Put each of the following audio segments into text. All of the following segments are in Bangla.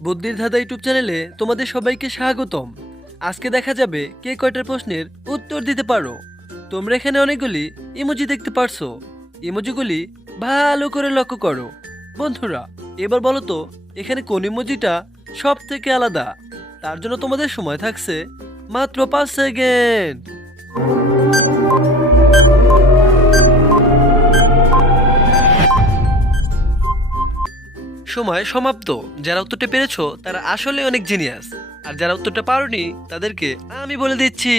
বুদ্ধির ধাঁধা ইউটিউব চ্যানেলে তোমাদের সবাইকে স্বাগতম। আজকে দেখা যাবে কে কয়টার প্রশ্নের উত্তর দিতে পারো। তোমরা এখানে অনেকগুলি ইমোজি দেখতে পারছো। ইমোজিগুলি ভালো করে লক্ষ্য করো। বন্ধুরা, এবার বলো তো এখানে কোন ইমোজিটা সব থেকে আলাদা। তার জন্য তোমাদের সময় থাকছে মাত্র 5 সেকেন্ড। সময় সমাপ্ত। যারা উত্তরটা পেরেছো তারা আসলে অনেক জিনিয়াস, আর যারা উত্তরটা পারোনি তাদেরকে আমি বলে দিচ্ছি।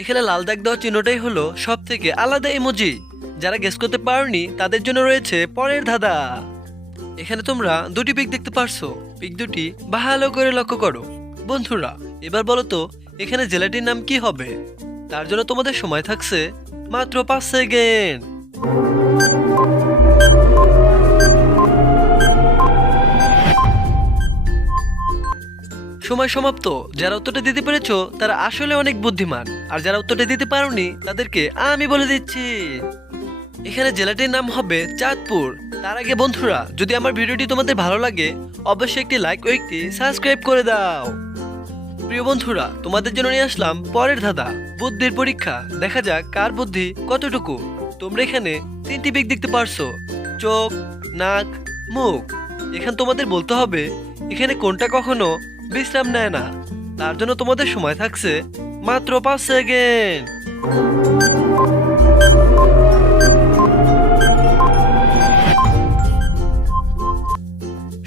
এখানে লাল দাগ দেওয়া চিহ্নটাই হলো সব থেকে আলাদা ইমোজি। যারা গেস করতে পারোনি তাদের জন্য রয়েছে পরের ধাঁধা। এখানে তোমরা দুটি পিক দেখতে পারছো। পিক দুটি ভালো করে লক্ষ্য করো। বন্ধুরা, এবার বলো তো এখানে জেলাটির নাম কি হবে। তার জন্য তোমাদের সময় থাকছে মাত্র 5 সেকেন্ড। সময় সমাপ্ত। যারা উত্তরটা দিতে পেরেছো তারা আসলে অনেক বুদ্ধিমান, আর যারা উত্তরটা দিতে পারোনি তাদেরকে আমি বলে দিচ্ছি। এখানে জেলাটির নাম হবে চাঁদপুর। তার আগে বন্ধুরা, যদি আমার ভিডিওটি তোমাদের ভালো লাগে অবশ্যই একটি লাইক ও একটি সাবস্ক্রাইব করে দাও। প্রিয় বন্ধুরা, তোমাদের জন্য নিয়ে আসলাম পরের ধাঁধা, বুদ্ধির পরীক্ষা। দেখা যাক কার বুদ্ধি কতটুকু। তোমরা এখানে 3টি পিক দেখতে পারছো, চোখ, নাক, মুখ। এখানে তোমাদের বলতে হবে এখানে কোনটা কখনো বিশ্রাম নেয় না। তার জন্য তোমাদের সময় থাকছে মাত্র 5 সেকেন্ড।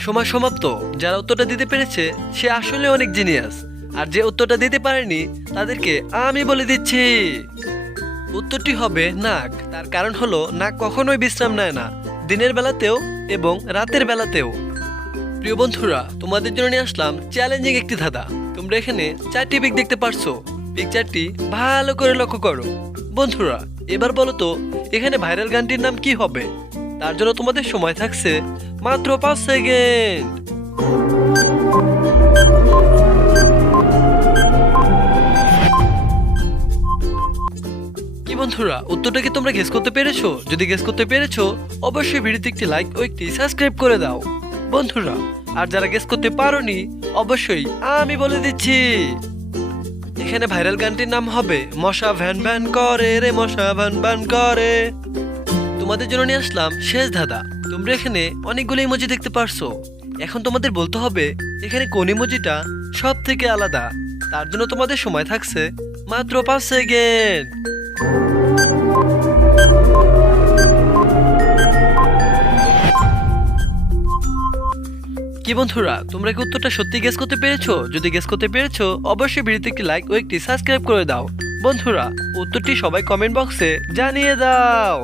সময় সমাপ্ত। যারা উত্তরটা দিতে পেরেছে সে আসলে অনেক জিনিয়াস, আর যে উত্তরটা দিতে পারেনি তাদেরকে আমি বলে দিচ্ছি। উত্তরটি হবে নাক। তার কারণ হলো নাক কখনোই বিশ্রাম নেয় না, দিনের বেলাতেও এবং রাতের বেলাতেও। প্রিয় বন্ধুরা, তোমাদের জন্য নিয়ে আসলাম চ্যালেঞ্জিং একটি ধাঁধা। তোমরা এখানে 4টি পিক দেখতে পারছো। পিক 4টি ভালো করে লক্ষ্য করো। বন্ধুরা, এবার বলো তো এখানে ভাইরাল গানটির নাম কি হবে। তার জন্য তোমাদের সময় থাকছে মাত্র 5 সেকেন্ড। কি বন্ধুরা, উত্তরটা কি তোমরা গেস করতে পেরেছো? যদি গেস করতে পেরেছো অবশ্যই ভিডিওতে একটি লাইক ও একটি সাবস্ক্রাইব করে দাও। বন্ধুরা, আর যারা গেস করতে পারোনি অবশ্যই আমি বলে দিচ্ছি। এখানে ভাইরাল গানটির নাম হবে মশা ভ্যান ভ্যান করে রে, মশা ভ্যান ভ্যান করে। তোমাদের জন্য নিয়ে আসলাম শেষ ধাঁধা। তোমরা এখানে অনেকগুলো ইমোজি দেখতে পারছো। এখন তোমাদের বলতে হবে এখানে কোন ইমোজিটা সব থেকে আলাদা। তার জন্য তোমাদের সময় থাকছে মাত্র 5 সেকেন্ড। কি বন্ধুরা, তোমরা কি উত্তরটা সত্যি গেস করতে পেরেছো? যদি গেস করতে পেরেছো অবশ্যই ভিডিওতে একটি লাইক ও একটি সাবস্ক্রাইব করে দাও। বন্ধুরা, উত্তরটি সবাই কমেন্ট বক্সে জানিয়ে দাও।